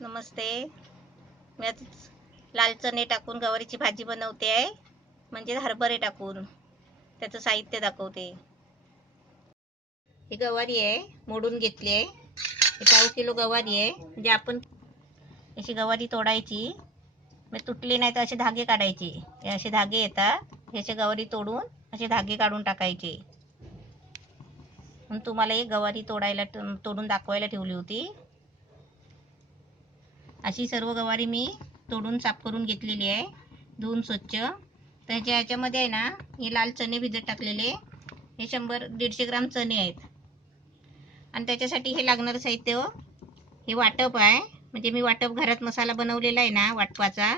नमस्ते. मी आता लाल चणे टाकून गवारीची भाजी बनवते आहे, म्हणजे हरभरे टाकून. त्याचं साहित्य दाखवते. ही गवारी आहे, मोडून घेतली आहे. ही 1/4 किलो गवारी आहे. म्हणजे आपण अशी गवारी तोडायची, मग तुटली नाही तर असे धागे काढायचे. हे असे धागे येतात, ह्याचे गवारी तोडून असे धागे काढून टाकायचे. म्हणून तुम्हाला एक गवारी तोडून दाखवायला ठेवली होती. अशी सर्व गवारी मी तोडून साफ करून घेतलेली आहे, धुवून स्वच्छ. त्याच्या ह्याच्यामध्ये आहे ना, हे लाल चणे भिजत टाकलेले, हे 100-150 ग्राम चणे आहेत. आणि त्याच्यासाठी हे लागणारं साहित्य, हे वाटप आहे. म्हणजे मी वाटप घरात मसाला बनवलेला आहे ना, वाटपाचा,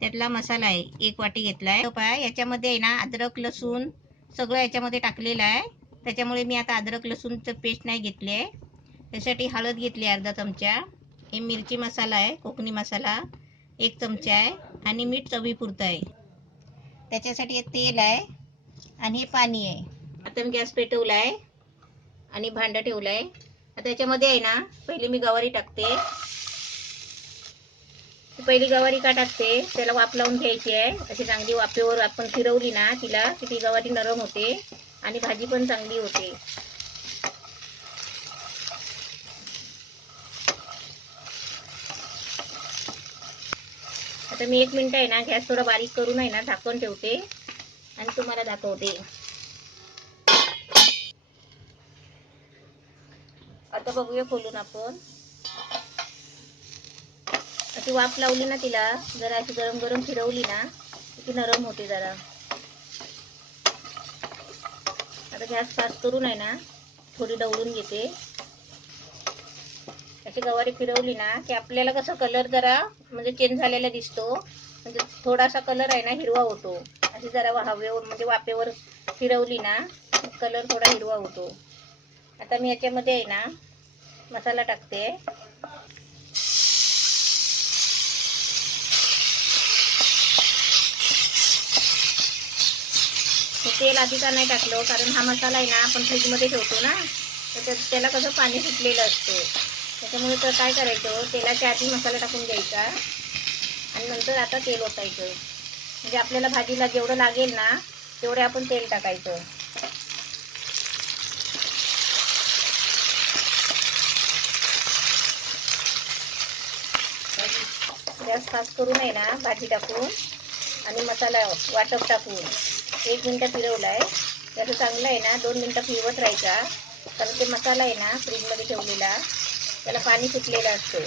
त्यातला मसाला आहे. 1 वाटी घेतला आहे. याच्यामध्ये आहे ना, अद्रक लसूण सगळं याच्यामध्ये टाकलेलं आहे. त्याच्यामुळे मी आता अद्रक लसूणचं पेस्ट नाही घेतली आहे. त्यासाठी हळद घेतली अर्धा चमचा. हे मिरची मसाला आहे, कोकणी मसाला 1 चमचा आहे. आणि मीठ चवीपुरतं आहे. त्याच्यासाठी तेल आहे आणि हे पाणी आहे. आता मी गॅस पेटवला आहे आणि भांडं ठेवलं आहे. आता त्याच्यामध्ये आहे ना, पहिली मी गवारी टाकते. पहिली गवारी का टाकते, त्याला वाफ लावून घ्यायची आहे. अशी चांगली वाफेवर आपण फिरवली ना तिला, की ती गवारी नरम होते आणि भाजी पण चांगली होते. आता मी 1 मिनिट आहे ना, गॅस थोडा बारीक करून आहे ना, झाकण ठेवते आणि तुम्हाला दाखवते. आता बघूया खोलून आपण. अशी वाफ लावली ना तिला, जरा अशी गरम गरम फिरवली ना, ती नरम होते जरा. आता गॅस फास्ट करून आहे ना, थोडी ढवळून घेते. अशी गवारी फिरवली ना, की आपल्याला कसं कलर जरा म्हणजे चेंज झालेला दिसतो. म्हणजे थोडासा कलर आहे ना, हिरवा होतो. अशी जरा हवेवर म्हणजे वाफेवर फिरवली ना, कलर थोडा हिरवा होतो. आता मी याच्यामध्ये आहे ना, मसाला टाकते. तेल आधी का नाही टाकलं, कारण हा मसाला आहे ना, आपण फ्रीजमध्ये ठेवतो ना, तर त्याला कसं पाणी सुटलेलं असतं. त्याच्यामुळे तर काय करायचं, तेलाच्या आधी मसाला टाकून द्यायचा आणि नंतर आता तेल ओतायचं. म्हणजे आपल्याला भाजीला जेवढं लागेल ना, तेवढे आपण तेल टाकायचं. गॅस फास्ट करून आहे ना, भाजी टाकून आणि मसाला वाटप टाकून 1 मिनिट फिरवला आहे. त्याचं चांगलं आहे ना, 2 मिनिटं फिरवत राहायचा. कारण ते मसाला आहे ना, फ्रीजमध्ये ठेवलेला, त्याला पाणी सुटलेलं असतं.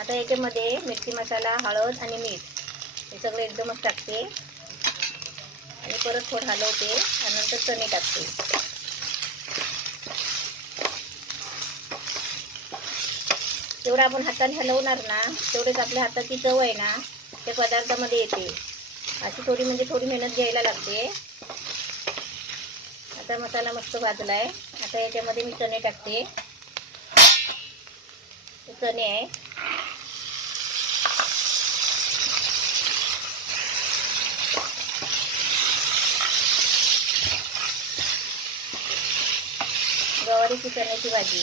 आता याच्यामध्ये मिरची मसाला, हळद आणि मीठ हे सगळं एकदमच टाकते आणि परत थोडं हलवते आणि नंतर चणे टाकते. जेवढं आपण हाताने हलवणार ना, तेवढेच आपल्या हाताची चव आहे ना, त्या पदार्थामध्ये येते. अशी थोडी मेहनत घ्यायला लागते. आता मसाला मस्त भाजला आहे. आता याच्यामध्ये मी चणे टाकते. चणे आहे. गवारीची चण्याची भाजी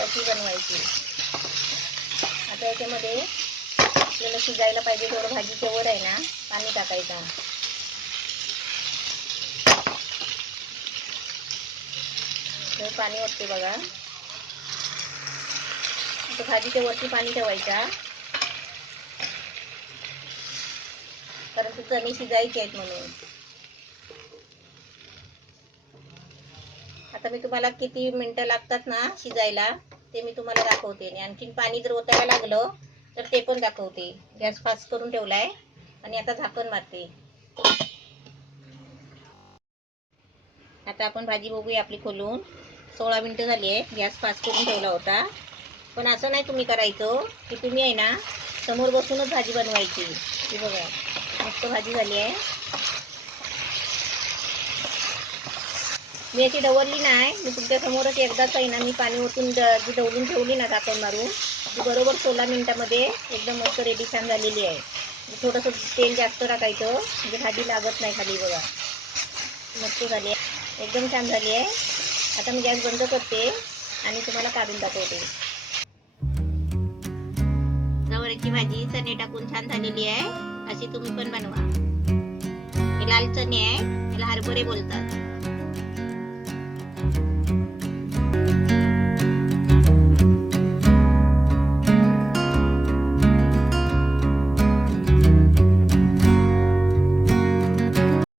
अशी बनवायची. आता याच्यामध्ये आपल्याला शिजायला पाहिजे तेवढं भाजीच्या वर आहे ना, पाणी टाकायचं. पाणी ओतते बघा. आता भाजीच्या वरती पाणी ठेवायचा, कारण ती चणे शिजायची आहेत म्हणून. आता मी तुम्हाला किती मिनिटं लागतात ना शिजायला ते मी तुम्हाला दाखवते. आणि आणखीन पाणी जर ओतायला लागलं तर ते पण दाखवते. गॅस फास्ट करून ठेवलाय आणि आता झाकण मारते. आता आपण भाजी बघूया आपली खोलून. 16 मिनिटं झाली आहे. गॅस फास्ट करून ठेवला होता. पण असं नाही तुम्ही करायचं, की तुम्ही आहे ना, समोर बसूनच भाजी बनवायची. ही बघा मस्त भाजी झाली आहे. मी याची ढवळली नाही, मी तुमच्या समोरच एकदाच आहे ना, मी पाणी ओतून जी ढवळून ठेवली ना झाकण मारून, ती बरोबर 16 मिनिटामध्ये एकदम मस्त रेडी छान झालेली आहे. थोडंसं तेल जास्त टाकायचं, म्हणजे भाजी लागत नाही खाली बघा. मस्त झाली आहे, एकदम छान झाली आहे. आता मी गॅस बंद करते आणि तुम्हाला काढून दाखवते. गवारीची भाजी चणे टाकून छान झालेली आहे. अशी तुम्ही पण बनवा. हे लाल चणे आहे, याला हरभरे बोलतात.